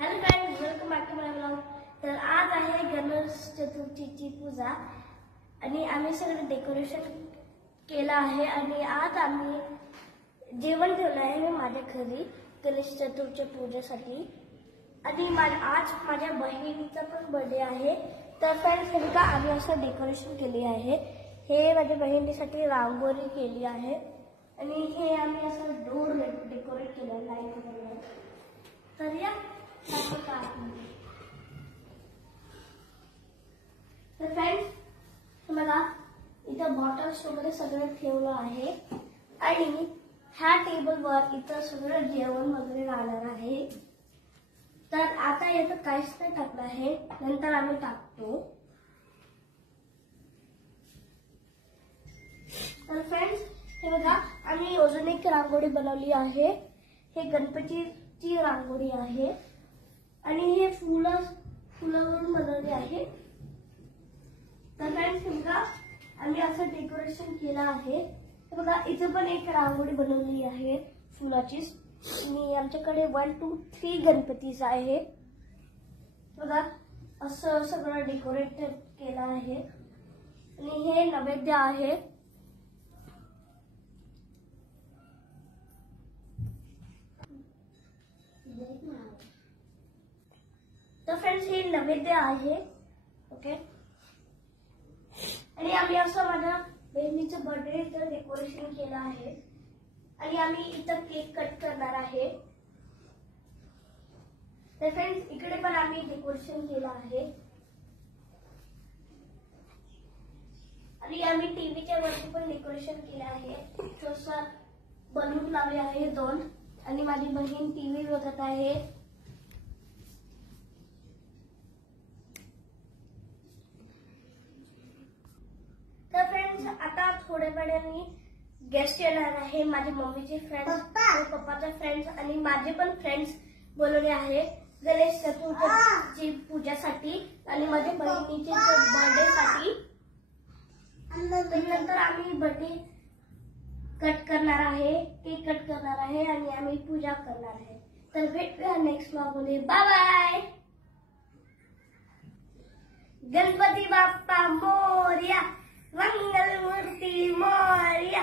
Hello friends, welcome back to my blog. तर आज आहे गणेश चतुर्थीची पूजा आणि आम्ही सगळं डेकोरेशन केलं आहे आणि आज आम्ही जेवण ठेवलं आहे माझ्या घरी गणेश चतुर्थीच्या पूजेसाठी। आणि आज माझ्या बहिणीचा पण बर्थडे आहे। तर फ्रेंड्स हे बघा, आम्ही असं डेकोरेशन केली आहे। हे माझ्या बहिणीसाठी रांगोळी केली आहे आणि हे आम्ही असं डोर डेकोरेट केलं लाईट वगैरे। तर या तर फ्रेंड्स बघा, इथं बॉटल्स वगैरे सगळं ठेवलं आहे आणि ह्या टेबलवर इथं सगळं जेवण वगैरे राहणार आहे। तर आता याचं काहीच नाही टाकलं आहे, नंतर आम्ही टाकतो। तर फ्रेंड्स हे बघा, आम्ही अजून एक रांगोळी बनवली आहे। हे गणपतीची रांगोळी आहे आणि हे फुलावरून बनवले आहे। तर फ्रेंड्स हे बघा, आम्ही असं डेकोरेशन केलं आहे। हे बघा, इथे पण एक रांगोळी बनवली आहे फुलाची आणि आमच्याकडे 1 2 3 गणपतीच आहे। बघा, असं सगळं डेकोरेटेड केलं आहे आणि हे नैवेद्य आहे। तर फ्रेंड्स हे नैवेद्य आहे, ओके। आणि आम्ही असं माझ्या बहिणीचं बर्थडेचं डेकोरेशन केलं आहे आणि आम्ही इथं केक कट करणार आहे। तर फ्रेंड्स इकडे पण आम्ही डेकोरेशन केलं आहे आणि आम्ही टीव्हीच्या वरती पण डेकोरेशन केलं आहे। थोडंसं बलून लावले आहे 2 आणि माझी बहीण टीव्ही बघत आहे। तर फ्रेंड्स आता थोड्या वेळाने गेस्ट येणार आहे। माझ्या मम्मीचे फ्रेंड्स, पप्पाचे फ्रेंड्स आणि माझे पण फ्रेंड्स बोलवले आहे गणेश चतुर्थीची पूजासाठी आणि माझ्या बहिणीचे बर्थडे साठी। नंतर आम्ही बर्थडे कट करणार आहे, केक कट करणार आहे आणि आम्ही पूजा करणार आहे। तर भेटूया नेक्स्ट व्लॉग मध्ये। Bye bye. गणपती बाप्पा मोरया, मंगल मूर्ती मोरया।